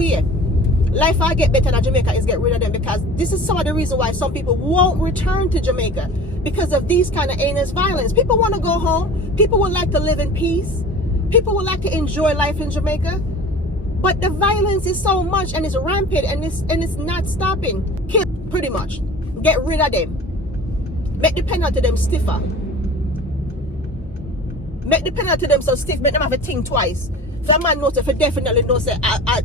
way life I get better in Jamaica is get rid of them, because this is some of the reason why some people won't return to Jamaica, because of these kind of heinous violence. People want to go home. People would like to live in peace. People would like to enjoy life in Jamaica. But the violence is so much and it's rampant and it's not stopping. Kill, pretty much. Get rid of them. Make the penalty to them stiffer. Make the penalty to them so stiff, make them have to think twice. So a man knows if definitely knows that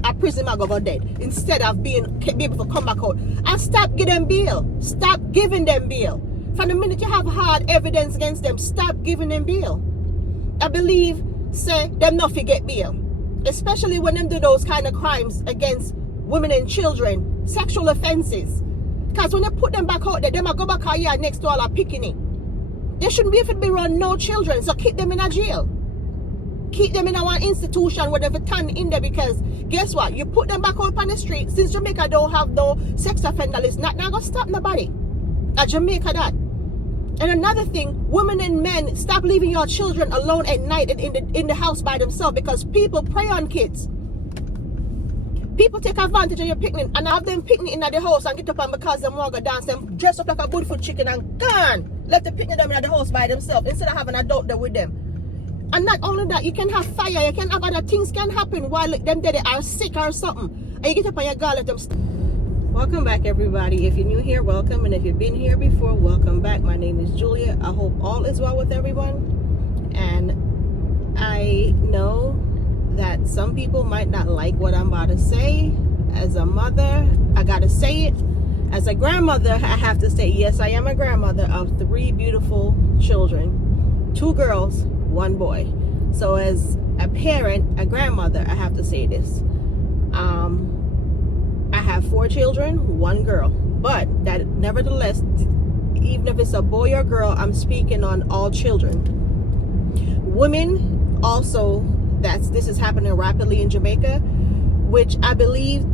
a prison man go dead, instead of be able to come back out. And stop giving them bail. Stop giving them bail. From the minute you have hard evidence against them, stop giving them bail. I believe, say, them not forget bail. Especially when them do those kind of crimes against women and children, sexual offenses. Because when they put them back out there, they might go back out here next to all our picnic. They shouldn't be able to be around no children, so keep them in a jail. Keep them in our institution where they've turned in there, because guess what? You put them back out on the street, since Jamaica don't have no sex offender list, not gonna stop nobody. At Jamaica that. And another thing, women and men, stop leaving your children alone at night in the house by themselves, because people prey on kids. People take advantage of your picnic and have them picnic in the house and get up and because them want to dance, them dress up like a good food chicken and gone. Let the picnic them in the house by themselves instead of having an adult there with them. And not only that, you can have fire, you can have other things can happen while them there they are sick or something. And you get up and you go let them Welcome back, everybody. If you're new here, welcome. And if you've been here before, welcome back. My name is Julia. I hope all is well with everyone. And I know that some people might not like what I'm about to say. As a mother, I gotta say it. As a grandmother, I have to say, yes, I am a grandmother of 3 beautiful children. 2 girls, 1 boy. So as a parent, a grandmother, I have to say this. I have 4 children, 1 girl. But that, nevertheless, even if it's a boy or girl, I'm speaking on all children. Women also, this is happening rapidly in Jamaica, which I believe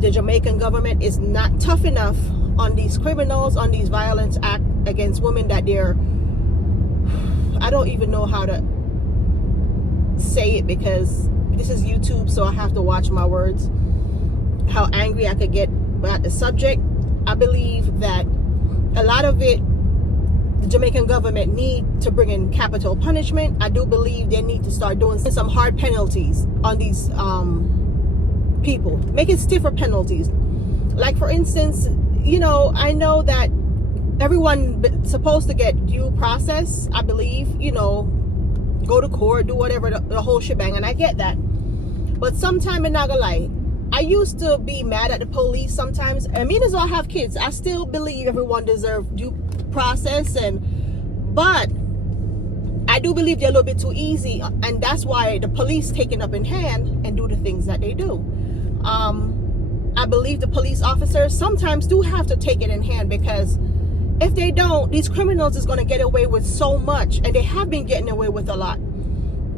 the Jamaican government is not tough enough on these criminals, on these violence acts against women, that they're, I don't even know how to say it, because this is YouTube, so I have to watch my words, how angry I could get about the subject. I believe that a lot of it, the Jamaican government need to bring in capital punishment. I do believe they need to start doing some hard penalties on these people. Make it stiffer penalties. Like, for instance, you know, I know that everyone supposed to get due process, I believe, you know, go to court, do whatever, the whole shebang, and I get that. But sometimes, I'm not gonna lie, I used to be mad at the police sometimes. I mean, as well, I have kids, I still believe everyone deserves due process, but I do believe they're a little bit too easy, and that's why the police take it up in hand and do the things that they do. I believe the police officers sometimes do have to take it in hand, because if they don't, these criminals is going to get away with so much, and they have been getting away with a lot.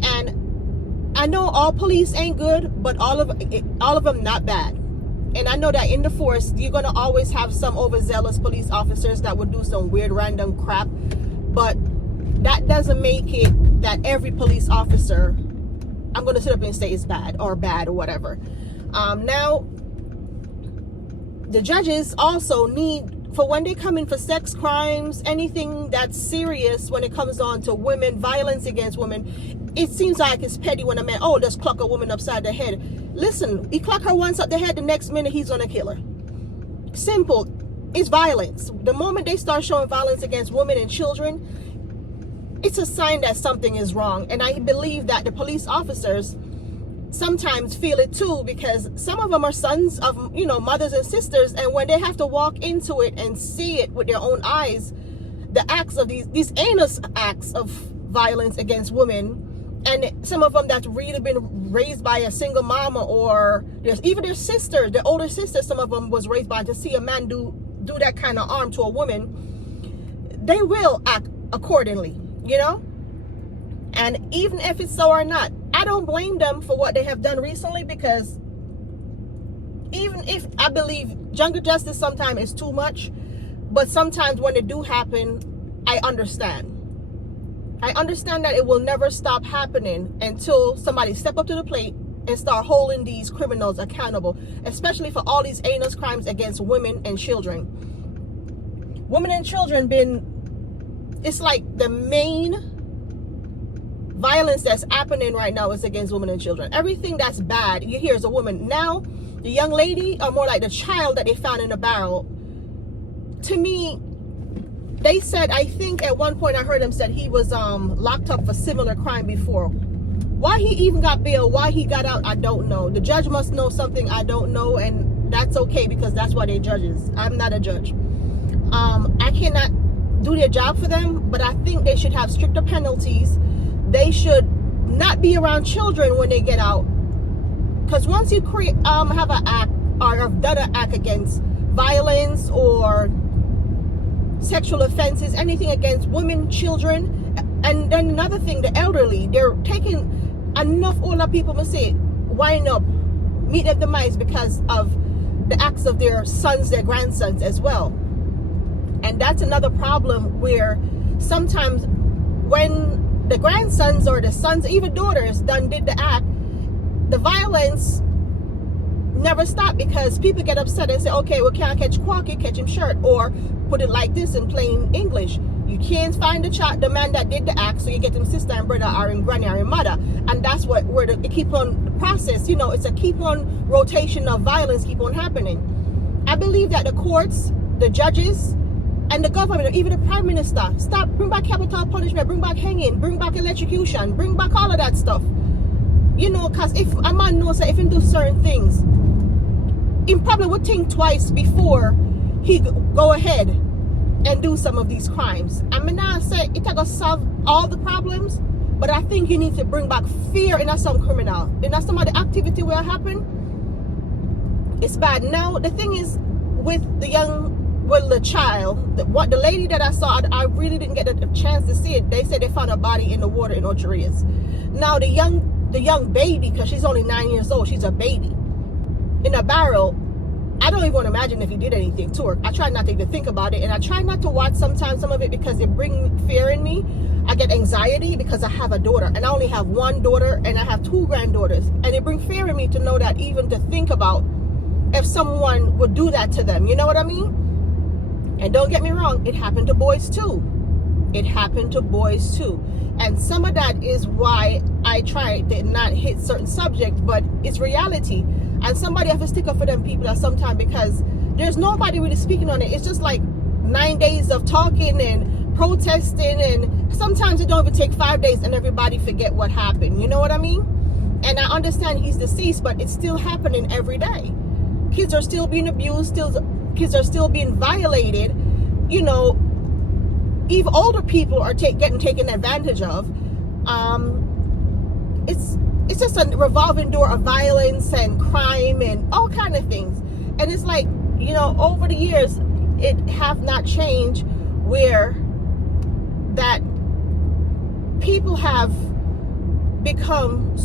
And I know all police ain't good, but all of them not bad. And I know that in the force, you're going to always have some overzealous police officers that would do some weird random crap, but that doesn't make it that every police officer, I'm going to sit up and say is bad or whatever. Now, the judges also need, for when they come in for sex crimes, anything that's serious when it comes on to women, violence against women, it seems like it's petty when a man, oh, just clock a woman upside the head. Listen, he clock her once up the head, the next minute he's gonna kill her. Simple. It's violence. The moment they start showing violence against women and children, it's a sign that something is wrong. And I believe that the police officers sometimes feel it too, because some of them are sons of, you know, mothers and sisters, and when they have to walk into it and see it with their own eyes, the acts of these heinous acts of violence against women, and some of them that's really been raised by a single mama, or there's even their sisters, their older sisters, some of them was raised by, to see a man do that kind of harm to a woman, they will act accordingly, you know. And even if it's so or not, I don't blame them for what they have done recently, because even if I believe jungle justice sometimes is too much, but sometimes when it do happen, I understand. I understand that it will never stop happening until somebody step up to the plate and start holding these criminals accountable, especially for all these heinous crimes against women and children. Women and children it's like the main violence that's happening right now is against women and children. Everything that's bad, you hear, is a woman. Now, the young lady, or more like the child that they found in a barrel, to me, they said, I think at one point I heard him said he was locked up for similar crime before. Why he even got bail, why he got out, I don't know. The judge must know something I don't know, and that's okay because that's why they're judges. I'm not a judge. I cannot do their job for them, but I think they should have stricter penalties. They should not be around children when they get out, because once you have an act or have done an act against violence or sexual offenses, anything against women, children, and then another thing, the elderly, they're taking enough older people must say wind up, meet their demise because of the acts of their sons, their grandsons as well. And that's another problem where sometimes when the grandsons or the sons, even daughters, did the act, the violence never stopped because people get upset and say, okay, well, can't catch Quacky, catch him short, or put it like this in plain English. You can't find the man that did the act, so you get him sister and brother or him granny or him mother. And that's where it keep on process. It's a keep on rotation of violence keep on happening. I believe that the courts, the judges, and the government, or even the prime minister, bring back capital punishment, bring back hanging, bring back electrocution, bring back all of that stuff. Because if a man knows that if he do certain things, he probably would think twice before he go ahead and do some of these crimes. I mean, I say it's not gonna solve all the problems, but I think you need to bring back fear in some criminal. In some of the activity will happen. It's bad. Now the thing is with the child, the lady that I saw, I really didn't get a chance to see it. They said they found a body in the water in Ocho Rios. Now the young baby, because she's only 9 years old, she's a baby in a barrel. I don't even want to imagine if he did anything to her. I try not to even think about it, and I try not to watch sometimes some of it because it brings fear in me. I get anxiety because I have a daughter, and I only have one daughter, and I have two granddaughters, and it brings fear in me to know that, even to think about if someone would do that to them. You know what I mean? And don't get me wrong, it happened to boys too. It happened to boys too. And some of that is why I try to not hit certain subjects, but it's reality. And somebody have to stick up for them people at some time, because there's nobody really speaking on it. It's just like 9 days of talking and protesting, and sometimes it don't even take 5 days and everybody forget what happened. You know what I mean? And I understand he's deceased, but it's still happening every day. Kids are still being abused, kids are still being violated. Even older people are getting taken advantage of. It's just a revolving door of violence and crime and all kind of things. And it's like, over the years, it have not changed, where that people have become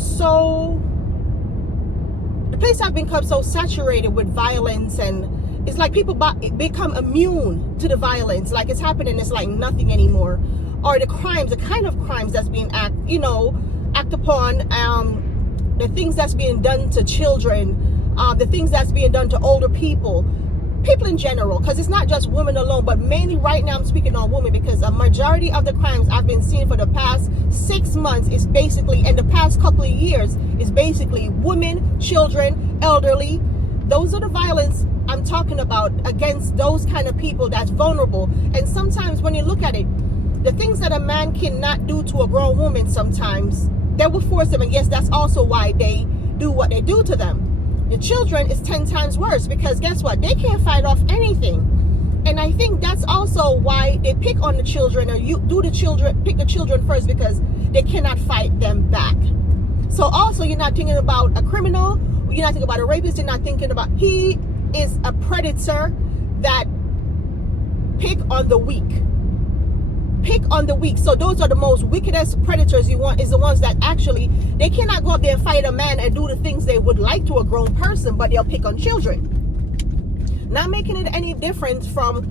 the place have become so saturated with violence, and it's like people become immune to the violence. Like it's happening, it's like nothing anymore. Or the kind of crimes that's being act upon, the things that's being done to children, the things that's being done to older people in general, because it's not just women alone, but mainly right now I'm speaking on women, because a majority of the crimes I've been seeing for the past 6 months is basically, and the past couple of years, is basically women, children, elderly. Those are the violence I'm talking about, against those kind of people that's vulnerable. And sometimes when you look at it, the things that a man cannot do to a grown woman, sometimes they will force them. And yes, that's also why they do what they do to them. The children is 10 times worse, because guess what? They can't fight off anything. And I think that's also why they pick on the children, or pick the children first, because they cannot fight them back. So also, you're not thinking about a criminal, you're not thinking about a rapist, you're not thinking about, he is a predator that pick on the weak. So those are the most wickedest predators you want, is the ones that actually, they cannot go up there and fight a man and do the things they would like to a grown person, but they'll pick on children. Not making it any different from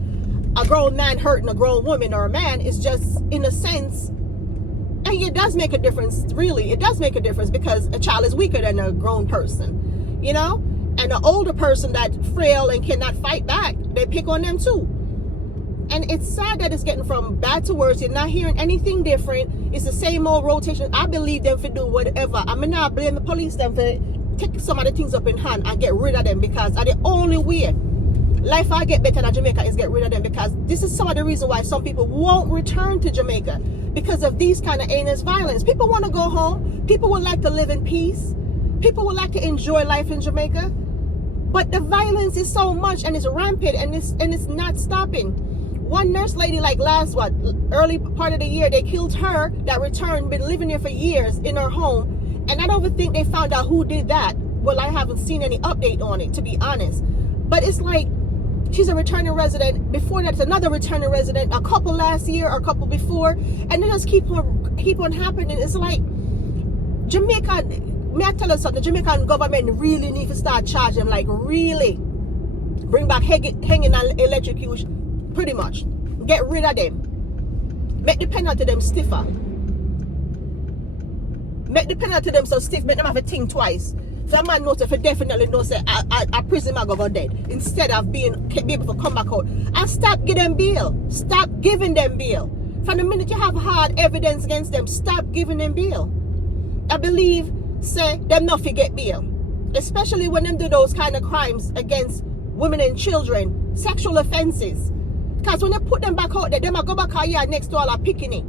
a grown man hurting a grown woman or a man. Is just, in a sense, and think it does make a difference. Really, it does make a difference, because a child is weaker than a grown person, you know. And an older person that's frail and cannot fight back, they pick on them too. And it's sad that it's getting from bad to worse. You're not hearing anything different. It's the same old rotation. I believe them for do whatever. I mean, not blame the police them for take some of the things up in hand and get rid of them, because are the only way life I get better in Jamaica is get rid of them. Because this is some of the reason why some people won't return to Jamaica, because of these kind of heinous violence. People want to go home. People would like to live in peace. People would like to enjoy life in Jamaica. But the violence is so much, and it's rampant, and it's not stopping. One nurse lady, like early part of the year, they killed her that returned, been living here for years in her home. And I don't even think they found out who did that. Well, I haven't seen any update on it, to be honest. But it's like, she's a returning resident. Before that, it's another returning resident, a couple last year or a couple before. And it just keep on happening. It's like, Jamaica, may I tell you something? The Jamaican government really need to start charging, like really bring back hanging and electrocution. Pretty much. Get rid of them. Make the penalty them stiffer. Make the penalty them so stiff, make them have to think twice. So a man knows if definitely knows that a prison man go dead, instead of be able to come back out. And stop giving them bail. Stop giving them bail. From the minute you have hard evidence against them, stop giving them bail. I believe, say, them not forget bail. Especially when them do those kind of crimes against women and children, sexual offenses. Because when they put them back out there, they might go back out here next to all our picnic.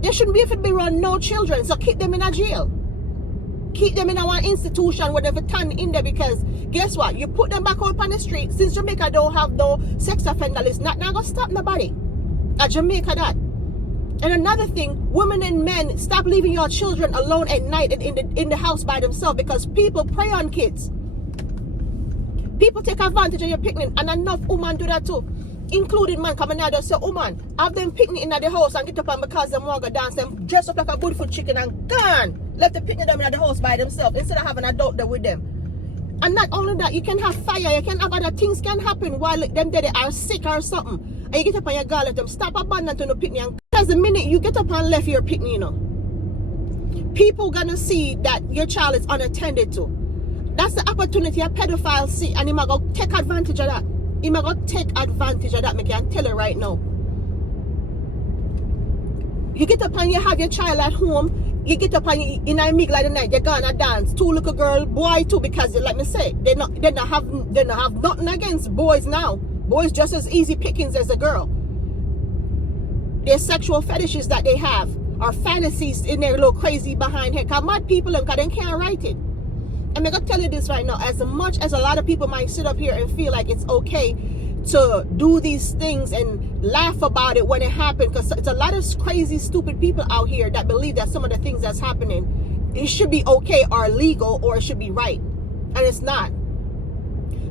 They shouldn't be able to be around no children, so keep them in a jail. Keep them in our institution, whatever time in there, because guess what? You put them back out on the street, since Jamaica don't have no sex offender list, not going to stop nobody. At Jamaica, that. And another thing, women and men, stop leaving your children alone at night and in the house by themselves, because people prey on kids. People take advantage of your picnic, and enough women do that too. Including man coming out and say, oh man, have them picnic in the house and get up and because them want to dance, them dress up like a good food chicken and gone. Let the picnic them in the house by themselves instead of having an adult there with them. And not only that, you can have fire, you can have other things can happen while them there they are sick or something. And you get up and you go let them stop abandon to the picnic. Because the minute you get up and left your picnic, you know, people gonna see that your child is unattended to. That's the opportunity a pedophile see, and he might go take advantage of that. He might go take advantage of that, I can tell you right now. You get up and you have your child at home, you get up and you, in the middle of the night, you're gonna dance. Two little girl, boy too, because like me say, they not have nothing against boys now. Boys just as easy pickings as a girl. Their sexual fetishes that they have are fantasies in their little crazy behind here. Cause mad people because they can't write it. And I'm going to tell you this right now, as much as a lot of people might sit up here and feel like it's okay to do these things and laugh about it when it happened, because it's a lot of crazy, stupid people out here that believe that some of the things that's happening, it should be okay or legal or it should be right. And it's not.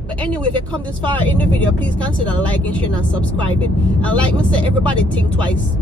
But anyway, if you come this far in the video, please consider liking, sharing, and subscribing. And like me say, everybody think twice.